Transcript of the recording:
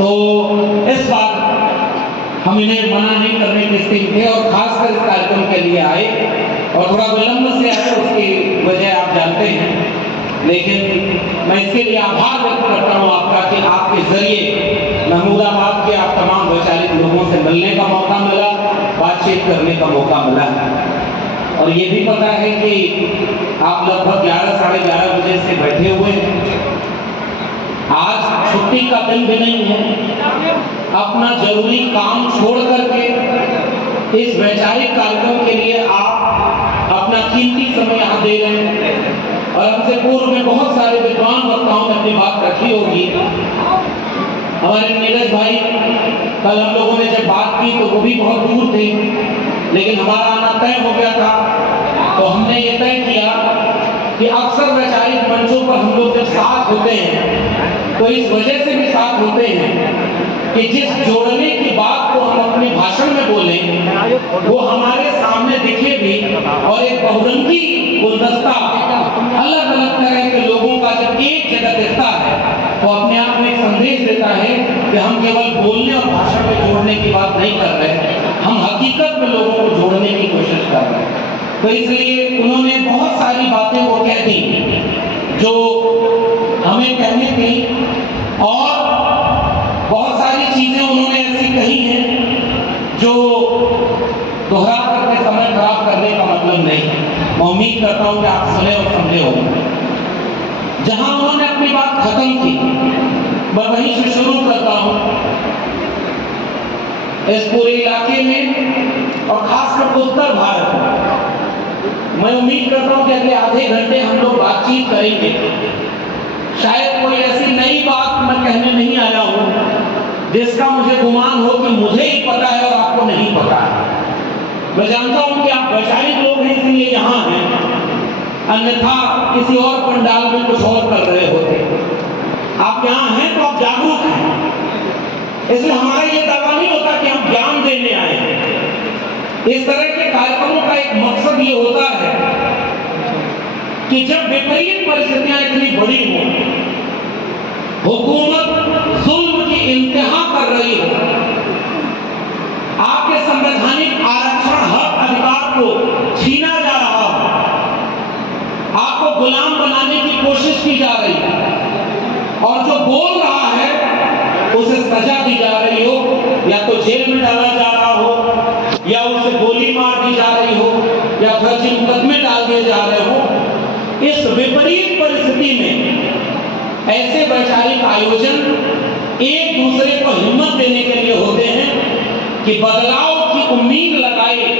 तो इस बार हम इन्हें मना नहीं करने के स्थिति थे और खासकर इस कार्यक्रम के लिए आए और थोड़ा विलंब से आए, उसकी वजह आप जानते हैं, लेकिन मैं इसके लिए आभार व्यक्त करता हूँ आपका कि आपके जरिए महमूदाबाद के आप तमाम वैचारिक लोगों से मिलने का मौका मिला, बातचीत करने का मौका मिला। और ये भी पता है कि आप लगभग 11 साढ़े 11 बजे से बैठे हुए हैं। आज छुट्टी का दिन भी नहीं है, अपना जरूरी काम छोड़ करके इस वैचारिक कार्यक्रम के लिए आप अपना कीमती समय यहाँ दे रहे हैं। और हमसे पूर्व में बहुत सारे विद्वान वक्ताओं ने अपनी बात रखी होगी। हमारे नीरज भाई, कल हम लोगों ने जब बात की तो वो भी बहुत दूर थे, लेकिन हमारा आना तय हो गया था। तो हमने ये तय किया कि अक्सर वैचारिक मंचों पर हम लोग जब साथ होते हैं तो इस वजह से भी साथ होते हैं कि जिस जोड़ने की बात को हम अपने भाषण में बोलें वो हमारे सामने दिखे भी, और एक बहुरंगी गुलदस्ता अलग अलग तरह के लोगों का जब एक जगह दिखता है तो अपने आप में एक संदेश देता है कि हम केवल बोलने और भाषण में जोड़ने की बात नहीं कर रहे, हम हकीकत में लोगों को जोड़ने की कोशिश कर रहे हैं। तो इसलिए उन्होंने बहुत सारी बातें वो कह दी जो हमें कहनी थी, और बहुत सारी चीजें उन्होंने ऐसी कही हैं जो दोहरा करके समय खराब करने का मतलब नहीं। मैं उम्मीद करता हूं कि आप सुने और समझे होंगे। जहां उन्होंने अपनी बात खत्म की मैं वहीं से शुरू करता हूं। इस पूरे इलाके में और खासकर उत्तर भारत में मैं उम्मीद करता हूं कि अगले आधे घंटे हम लोग बातचीत करेंगे। शायद कोई ऐसी नई बात मैं कहने नहीं आया हूं जिसका मुझे गुमान हो कि मुझे ही पता है और आपको नहीं पता है। मैं जानता हूं कि आप वैचारिक लोग हैं इसलिए यहाँ हैं, अन्यथा किसी और पंडाल में कुछ और कर रहे होते। आप यहाँ हैं तो आप जागरूक हैं, इसलिए हमारा ये दावा नहीं होता कि हम ज्ञान देने आए हैं। इस तरह के कार्यक्रमों का एक मकसद ये होता है कि जब विपरीत परिस्थितियां इतनी बड़ी हों, हुकूमत जुल्म की इंतहा कर रही हो, आपके संवैधानिक आरक्षण हक अधिकार को छीना जा रहा हो, आपको गुलाम बनाने की कोशिश की जा रही है, और जो बोल रहा है उसे सजा दी जा रही हो, या तो जेल में डाला जा रहा हो, या उसे गोली मार दी जा रही हो, या फर्जी मुकदमे डाल दिए जा रहे हो, इस विपरीत परिस्थिति में ऐसे वैचारिक आयोजन एक दूसरे को हिम्मत देने के लिए होते हैं कि बदलाव की उम्मीद लगाए